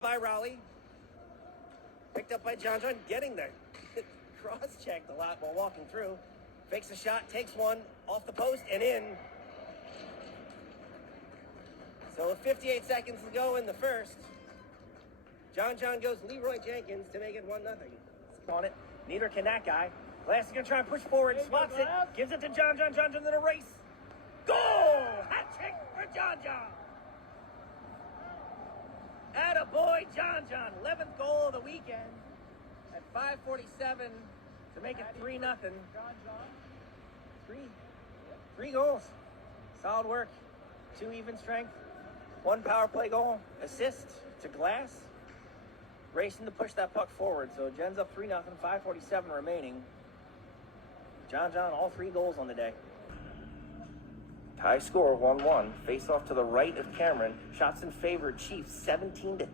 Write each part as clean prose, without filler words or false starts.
by Raleigh. Picked up by John, getting there. Cross-checked a lot while walking through. Fakes a shot, takes one off the post and in. So with 58 seconds to go in the first, John goes Leroy Jenkins to make it 1-0. On it, neither can that guy. Glass is going to try and push forward, swaps it, gives it to John in the race. Goal! Hat trick for John. Attaboy, John. 11th goal of the weekend at 5:47 to make it 3-0. Three goals. Solid work. 2 even strength. 1 power play goal. Assist to Glass. Racing to push that puck forward. So Jen's up 3-0, 5:47 remaining. John, all 3 goals on the day. Tie score 1-1. Face off to the right of Cameron. Shots in favor Chiefs 17-8.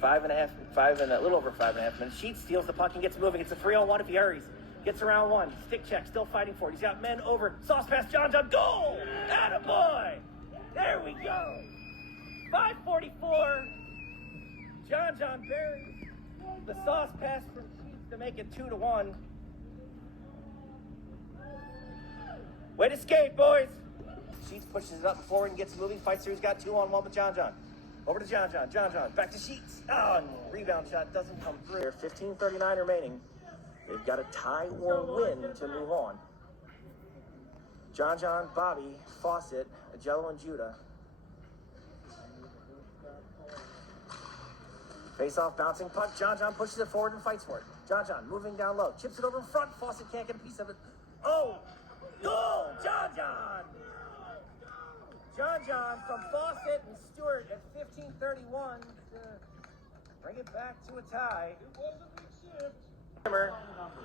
5.5, a little over 5.5 minutes. Sheets steals the puck and gets moving. It's a 3-on-1 if he hurries. Gets around 1. Stick check, still fighting for it. He's got men over. Sauce pass, John. Goal! Attaboy! There we go. 5:44. John buries the sauce pass from Sheets to make it 2-1. Way to skate, boys! Sheets pushes it up forward and gets moving. Fights through. He's got 2-on-1 with John. Over to John. Back to Sheets. Oh, and rebound shot doesn't come through. There 15:39 remaining. They've got a tie or win to move on. John, Bobby, Fawcett, Agello, and Judah. Face off, bouncing puck. John pushes it forward and fights for it. John moving down low. Chips it over in front. Fawcett can't get a piece of it. Oh! Goal! John! John from Fawcett and Stewart at 15:31 to bring it back to a tie. It was a big shift. Kimmer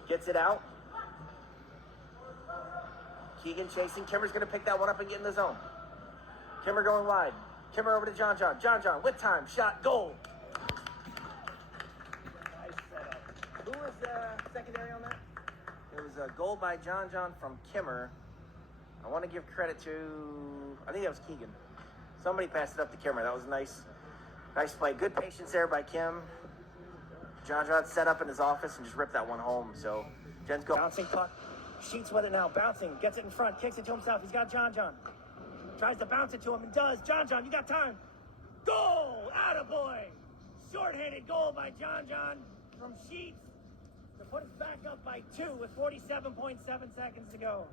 gets it out. Keegan chasing. Kimmer's going to pick that one up and get in the zone. Kimmer going wide. Kimmer over to John. John with time. Shot. Goal. Nice setup. Who was secondary on that? It was a goal by John from Kimmer. I want to give credit to, I think that was Keegan. Somebody passed it up to Kimmer. That was nice play. Good patience there by Kim. John set up in his office and just ripped that one home. So Jen's going. Bouncing puck. Sheets with it now. Bouncing. Gets it in front. Kicks it to himself. He's got John. Tries to bounce it to him and does. John, you got time. Goal! Attaboy! Short-handed goal by John from Sheets to put us back up by 2 with 47.7 seconds to go.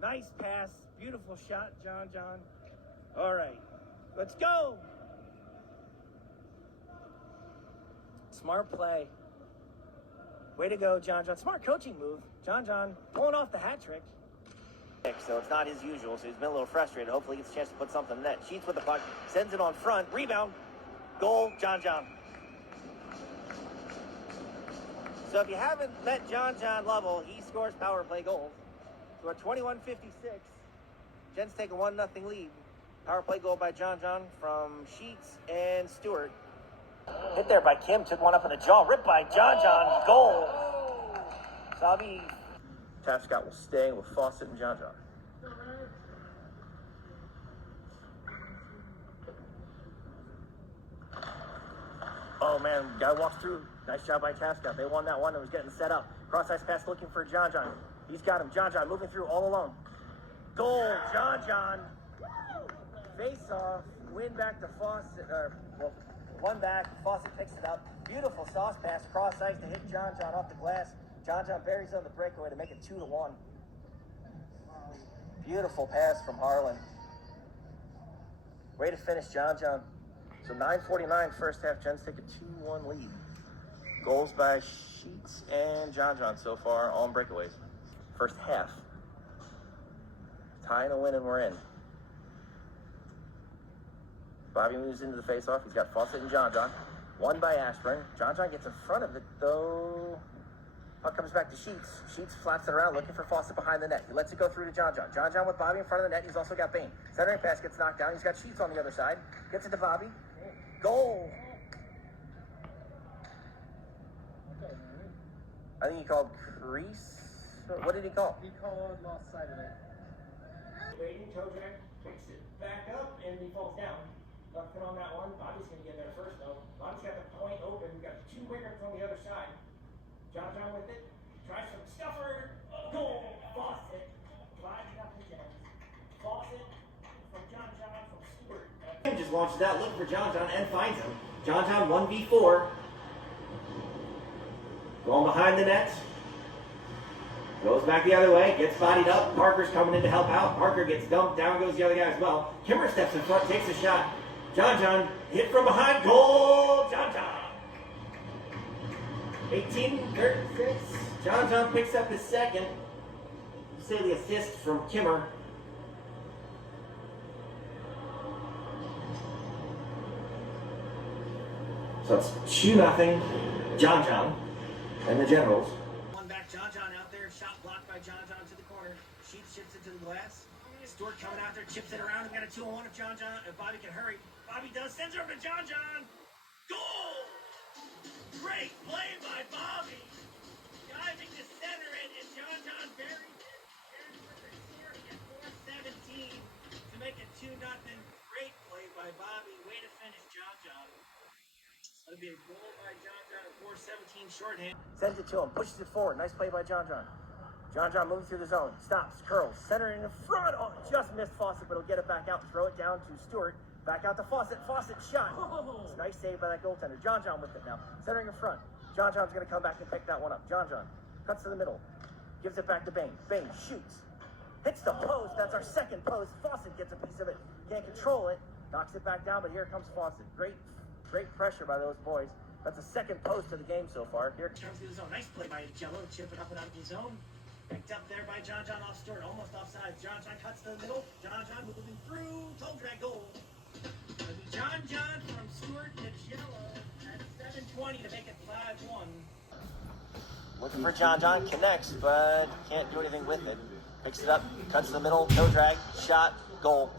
Nice pass. Beautiful shot, John. All right. Let's go. Smart play. Way to go, John. Smart coaching move. John pulling off the hat trick. So it's not his usual, so he's been a little frustrated. Hopefully he gets a chance to put something in net. Sheets with the puck. Sends it on front. Rebound. Goal, John. So if you haven't met John Lovell, he scores power play goals. So at 21:56, Jen's taking 1-0 lead. Power play goal by John from Sheets and Stewart. Hit there by Kim, took one up in the jaw. Ripped by John. Goal. Sabi. Tapscott will stay with Fawcett and John. Oh man, guy walks through. Nice job by Tapscott. They won that one. It was getting set up. Cross-ice pass looking for John. He's got him. John moving through all alone. Goal, John. Face off. Win back to Fawcett. One back. Fawcett picks it up. Beautiful sauce pass. Cross-ice to hit John off the glass. John buries on the breakaway to make it 2-1. Beautiful pass from Harlan. Way to finish, John. So 9:49 first half. Jen's take a 2-1 lead. Goals by Sheets and John so far, all in breakaways. First half. Tying a win and we're in. Bobby moves into the face-off. He's got Fawcett and John. Won by Ashburn. John gets in front of it, though. Puck comes back to Sheets. Sheets flaps it around, looking for Fawcett behind the net. He lets it go through to John. John with Bobby in front of the net. He's also got Bain. Centering pass gets knocked down. He's got Sheets on the other side. Gets it to Bobby. Goal! I think he called crease. What did he call? He called lost sight of it. Waiting, toe drag, kicks it back up, and he falls down. nothing on that one. Bobby's going to get there first, though. Bobby's got the point open. We've got two wingers on the other side. John with it. Tries from Stuffer. Goal. Fawcett. 5-0 Jens. Fawcett from John from Stewart. Just launches out, looking for John and finds him. John 1v4. Going behind the net. Goes back the other way, gets bodied up. Parker's coming in to help out. Parker gets dumped, down goes the other guy as well. Kimmer steps in front, takes a shot. John hit from behind, goal! John. 18-36. John picks up his second. Say the assist from Kimmer. So it's 2-0. John and the Generals. One back, John out there. Shot blocked by John to the corner. Sheets chips it to the glass. Stewart coming out there, chips it around. We got a 2-on-1 if if Bobby can hurry. Bobby does, sends it over to John. Goal! Great play by Bobby. Diving to center it, and John buries it. And with the score at 4:17 to make it 2-0. Great play by Bobby. Way to finish John. That'll be a goal by John at 4:17 shorthand. Sends it to him, pushes it forward. Nice play by John. John moving through the zone, stops, curls, center in the front. Oh, just missed Fawcett, but he'll get it back out, throw it down to Stewart. Back out to Fawcett. Fawcett shot. It's a nice save by that goaltender. John with it now, centering in front. John's going to come back and pick that one up. John cuts to the middle, gives it back to Bain. Bain shoots, hits the post. That's our second post. Fawcett gets a piece of it, can't control it, knocks it back down, but here comes Fawcett. Great pressure by those boys. That's the second post of the game so far. Here comes through the zone. Nice play by Jello, chipping up and out of the zone. Picked up there by John off Stewart, almost offside. John cuts to the middle. John moving through. Toe drag goal. John from Stewart to Jello at 7:20 to make it 5-1. Looking for John connects, but can't do anything with it. Picks it up, cuts to the middle, toe drag, shot, goal.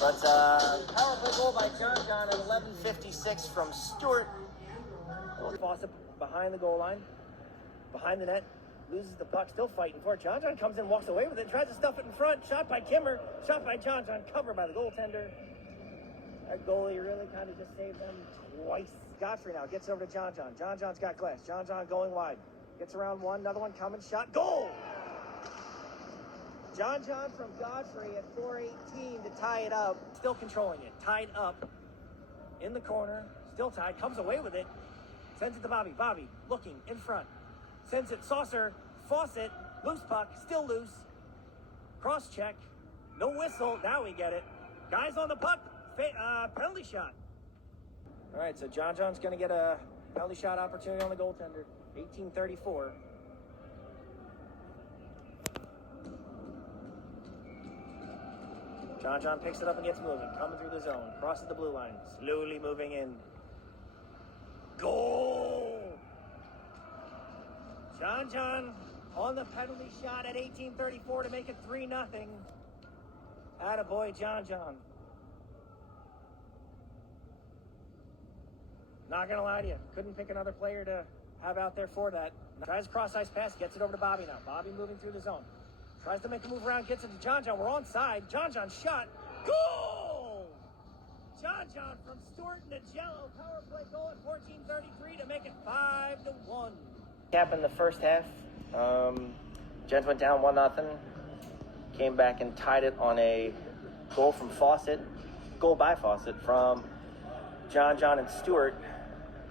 But power play goal by John at 11:56 from Stewart. Fawcett behind the goal line, behind the net, loses the puck, still fighting for it. John comes in, walks away with it, tries to stuff it in front. Shot by Kimmer, shot by John, covered by the goaltender. That goalie really kind of just saved them twice. Godfrey now gets over to John. John's got glass. John going wide. Gets around one, another one coming, shot, goal! John from Godfrey at 4:18 to tie it up. Still controlling it. Tied up in the corner. Still tied. Comes away with it. Sends it to Bobby. Bobby looking in front. Sends it Saucer. Fawcett. Loose puck. Still loose. Cross check. No whistle. Now we get it. Guys on the puck. Penalty shot. All right, so John's going to get a penalty shot opportunity on the goaltender. 18:34. John picks it up and gets moving. Coming through the zone. Crosses the blue line. Slowly moving in. Goal! John on the penalty shot at 18:34 to make it 3-0. Attaboy, John. Not going to lie to you. Couldn't pick another player to have out there for that. Tries a cross-ice pass. Gets it over to Bobby now. Bobby moving through the zone. Tries to make a move around, gets it to John. We're onside. John shot. Goal! John from Stewart to Jello. Power play goal at 14:33 to make it 5-1. Cap in the first half. Gens went down 1-0. Came back and tied it on a goal from Fawcett. Goal by Fawcett from John and Stewart.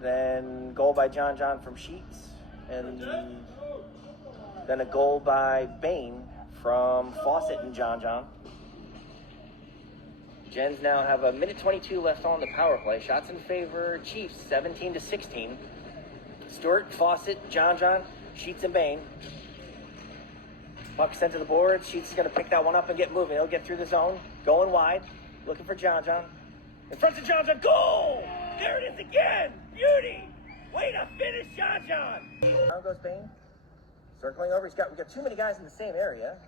Then goal by John from Sheets. And then a goal by Bain from Fawcett and John. Gens now have a minute 22 left on the power play. Shots in favor, Chiefs, 17-16. Stewart, Fawcett, John, Sheets, and Bain. Puck sent to the board. Sheets is going to pick that one up and get moving. He'll get through the zone, going wide, looking for John. In front of John, goal! There it is again! Beauty! Way to finish, John! Down goes Bain. Circling over. We got too many guys in the same area.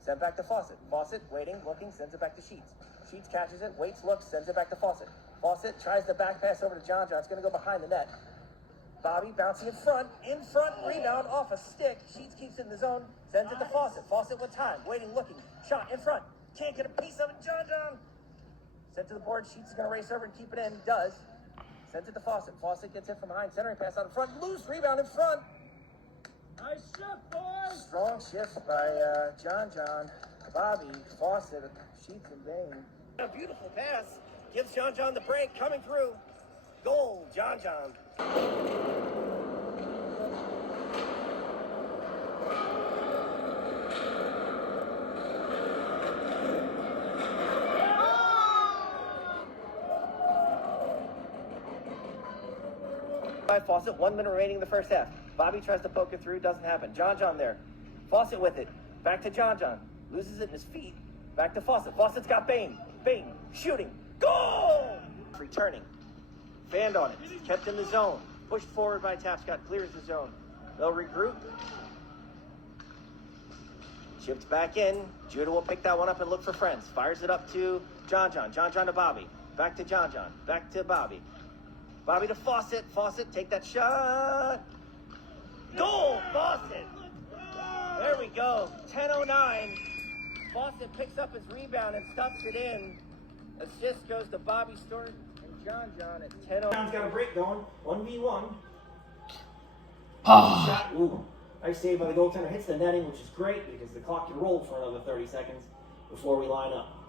Sent back to Fawcett. Fawcett, waiting, looking, sends it back to Sheets. Sheets catches it, waits, looks, sends it back to Fawcett. Fawcett tries the back pass over to John. It's going to go behind the net. Bobby bouncing in front, rebound off a stick. Sheets keeps it in the zone, sends it to Fawcett. Fawcett with time, waiting, looking, shot in front. Can't get a piece of it, John. Sends Sent to the board. Sheets is going to race over and keep it in. He does. Sent it to Fawcett. Fawcett gets it from behind. Centering pass out in front. Loose rebound in front. Nice shift, boys. Strong shift by John, Bobby, Fawcett, Sheets, and Bain. A beautiful pass. Gives John the break. Coming through. Goal, John. By Fawcett, 1 minute remaining in the first half. Bobby tries to poke it through, doesn't happen. John there. Fawcett with it. Back to John. Loses it in his feet. Back to Fawcett. Fawcett's got Bain. Bain shooting. Goal! Returning. Fanned on it. Kept in the zone. Pushed forward by Tapscott. Clears the zone. They'll regroup. Chipped back in. Judah will pick that one up and look for friends. Fires it up to John. John to Bobby. Back to John. Back to Bobby. Bobby to Fawcett. Fawcett, take that shot. Goal, Fawcett. There we go. 10:09. Fawcett picks up his rebound and stuffs it in. Assist goes to Bobby Stewart and John at 10:09. John's got a break going. 1v1. Shot. Ooh. Nice save by the goaltender. Hits the netting, which is great because the clock can roll for another 30 seconds before we line up.